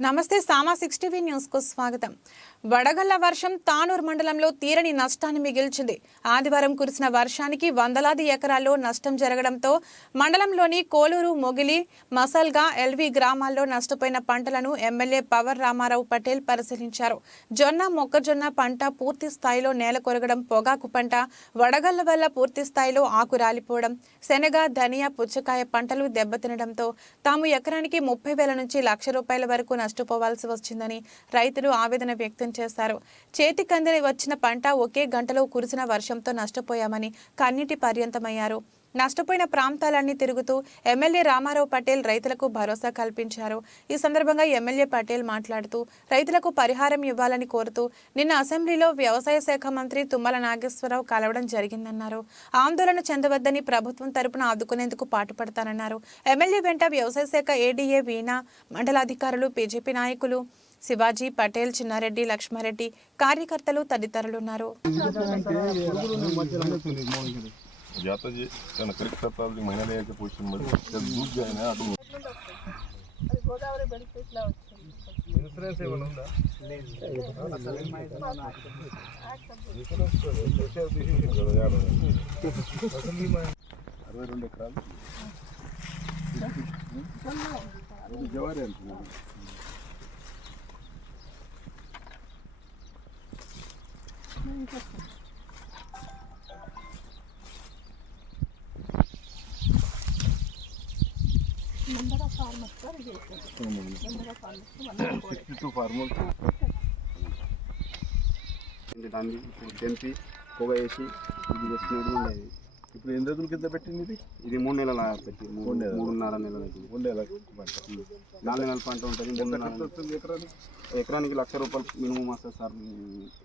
నమస్తే సామా six TV స్వాగతం. వడగళ్ళ వర్షం తానూరు మండలంలో తీరని నష్టాన్ని మిగిల్చింది. ఆదివారం కురిసిన వర్షానికి వందలాది ఎకరాల్లో నష్టం జరగడంతో మండలంలోని కోలూరు మొగిలి మసల్గా ఎల్వి గ్రామాల్లో నష్టపోయిన పంటలను ఎమ్మెల్యే పవర్ రామారావు పటేల్ పరిశీలించారు. జొన్న మొక్కజొన్న పంట పూర్తి స్థాయిలో నేల కొరగడం పొగాకు పంట వడగళ్ళ వల్ల పూర్తి స్థాయిలో ఆకు రాలిపోవడం శనగ ధనియా పుచ్చకాయ పంటలు దెబ్బతినడంతో తాము ఎకరానికి ముప్పై వేల నుంచి లక్ష రూపాయల వరకు నష్టపోవాల్సి వచ్చిందని రైతులు ఆవేదన వ్యక్తం చేశారు. చేతికందని వచ్చిన పంట ఒకే గంటలో కురిసిన వర్షంతో నష్టపోయామని కన్నీటి పర్యంతమయ్యారు. నష్టపోయిన ప్రాంతాలన్నీ తిరుగుతూ ఎమ్మెల్యే రామారావు పటేల్ రైతులకు భరోసా కల్పించారు. ఈ సందర్భంగా ఎమ్మెల్యే పటేల్ మాట్లాడుతూ రైతులకు పరిహారం ఇవ్వాలని కోరుతూ నిన్న అసెంబ్లీలో వ్యవసాయ శాఖ మంత్రి తుమ్మల నాగేశ్వరరావు కలవడం జరిగిందన్నారు. ఆందోళన చెందవద్దని ప్రభుత్వం తరపున ఆదుకునేందుకు పాటుపడతానన్నారు. ఎమ్మెల్యే వెంట వ్యవసాయ శాఖ ఏడీఏ వీణా మండలాధికారులు బీజేపీ నాయకులు శివాజీ పటేల్ చిన్నారెడ్డి లక్ష్మారెడ్డి కార్యకర్తలు తదితరులున్నారు. जाता जे त्यांना करेक्ट करता आली महिन्याला यायच्या पोझिशन मध्ये त्यात दूध जे आहे ना अजून ఇన్సూరెన్స్ ఏమైనా ఉందా అరవై రెండు ఎకరాలు అది జవారి అంటున్నాను Sixty two farmers ఇది దాన్ని? ఇప్పుడు తెంపి పొగ వేసి ఇది వేసినట్టు ఉండేది ఇప్పుడు ఎన్ని రోజుల కింద పెట్టింది ఇది? ఇది మూడు నెలల పెట్టి మూడు మూడు నెలలు. మూడున్నర నెలలకి ఉండే పంట. నాలుగు నెలల పంట ఉంటుంది మూడు నెలల ఎకరానికి? ఎకరానికి లక్ష రూపాయలు మినిమం వస్తుంది సార్.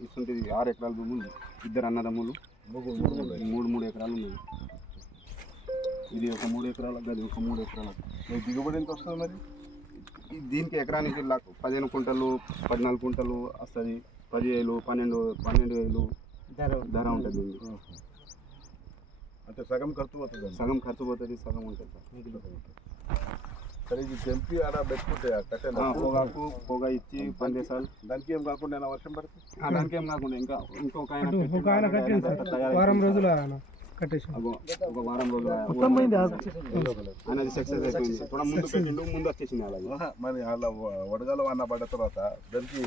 ఇస్తుంటుంది ఆరు ఎకరాల భూమి ఉంది ఇద్దరు అన్నదమ్ములు. మూడు మూడు మూడు. మూడు మూడు ఎకరాలు ఉన్నాయి. ఇది ఒక మూడు ఎకరాల గది ఒక మూడు ఎకరాల. మరి దిగుబడి ఎంత వస్తుంది మరి? ఈ- దీనికి ఎకరానికి పదిహేను కుంటలు పద్నాలుగు కుంటలు వస్తుంది. పదివేలు పన్నెండు పన్నెండు వేలు ధర ఉంటుంది. దీనికి. అంటే సగం ఖర్చు పోతుంది సగం ఖర్చు పోతుంది సగం ఉంటుంది. సార్ ఇది తెంపి ఆడ పెట్టుకుంటే పొగాకు పొగ ఇచ్చి పందేసాలు దానికి ఏం కాకుండా వర్షం పడుతుంది దానికి ఏం కాకుండా ఇంకా ఇంకొక ఆయన వారం రోజులు ఆయన కట్టేసి అగో, ఒక వారం రోజులు అనేది సక్సెస్ అయిపోయింది. కూడా ముందు పెట్టిండు ముందు వచ్చేసింది అలాగే. ఆహా, మరి అలా వ- వడగాల వాన పడ్డ తర్వాత దానికి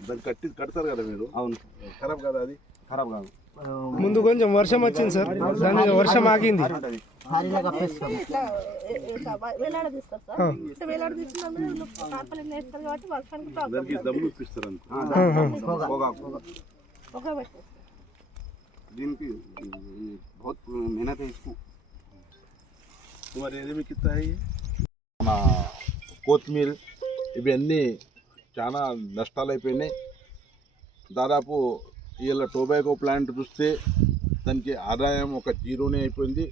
దాన్ని కట్టి కడతారు కదా మీరు? అవును. ఖరాబ్ కదా అది? ఖరాబ్ కాదు. ముందు కొంచెం వర్షం వచ్చింది సార్. దాని వర్షం ఆగింది. దమ్ము ఇప్పిస్తారు అనుకో ఆ, దానికి పొగాకు ఒక పెట్టేస్తారు దీనికి ఈ बहुत मेहनत है इसको మరి ఏమి కిత్తాయి మన కొత్తిమీర ఇవన్నీ చాలా నష్టాలు అయిపోయినాయి దాదాపు వీళ్ళ టొబాకో ప్లాంట్ చూస్తే దానికి ఆదాయం ఒక జీరోనే అయిపోయింది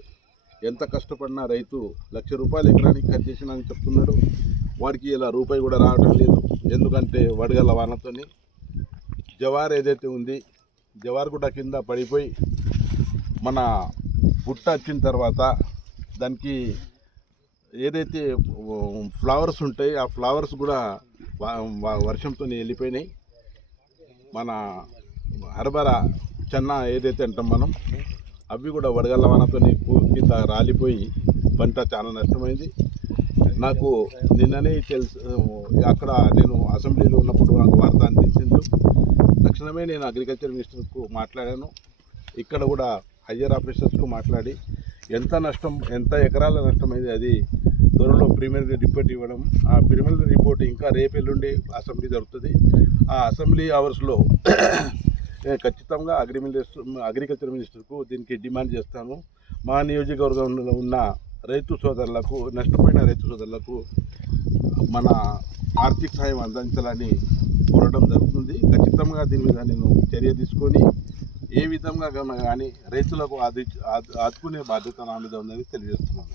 ఎంత కష్టపడినా రైతు లక్ష రూపాయలు ఎకరానికి ఖర్చు చేసినని చెప్తున్నాడు వాడికి ఇలా రూపాయి కూడా రావడం లేదు ఎందుకంటే వడగల వానతోని జవార్ ఏదైతే ఉంది జవార్గుట కింద పడిపోయి మన పుట్ట వచ్చిన తర్వాత దానికి ఏదైతే ఫ్లవర్స్ ఉంటాయి ఆ ఫ్లవర్స్ కూడా వర్షంతో వెళ్ళిపోయినాయి. మన హర్బరా చెన్న ఏదైతే అంటాం మనం అవి కూడా వడగల్ల వానతో కింద రాలిపోయి పంట చాలా నష్టమైంది. నాకు నిన్ననే తెలుసు అక్కడ నేను అసెంబ్లీలో ఉన్నప్పుడు నాకు వార్త అందించింది తక్షణమే నేను అగ్రికల్చర్ మినిస్టర్కు మాట్లాడాను. ఇక్కడ కూడా హయ్యర్ ఆఫీసర్స్కు మాట్లాడి ఎంత నష్టం ఎంత ఎకరాల నష్టమైంది అది త్వరలో ప్రిమినరీ రిపోర్ట్ ఇవ్వడం. ఆ ప్రిమినరీ రిపోర్ట్ ఇంకా రేపెల్లుండి అసెంబ్లీ జరుగుతుంది. ఆ అసెంబ్లీ అవర్స్లో నేను ఖచ్చితంగా అగ్రి మినిస్టర్ అగ్రికల్చర్ మినిస్టర్కు దీనికి డిమాండ్ చేస్తాను. మా నియోజకవర్గంలో ఉన్న రైతు సోదరులకు నష్టపోయిన రైతు సోదరులకు మన ఆర్థిక సాయం అందించాలని కోరడం జరుగుతుంది. ఖచ్చితంగా దీని మీద నేను చర్య తీసుకొని ఏ విధంగా కానీ రైతులకు ఆదు ఆదుకునే బాధ్యత నా మీద ఉందని తెలియజేస్తున్నాను.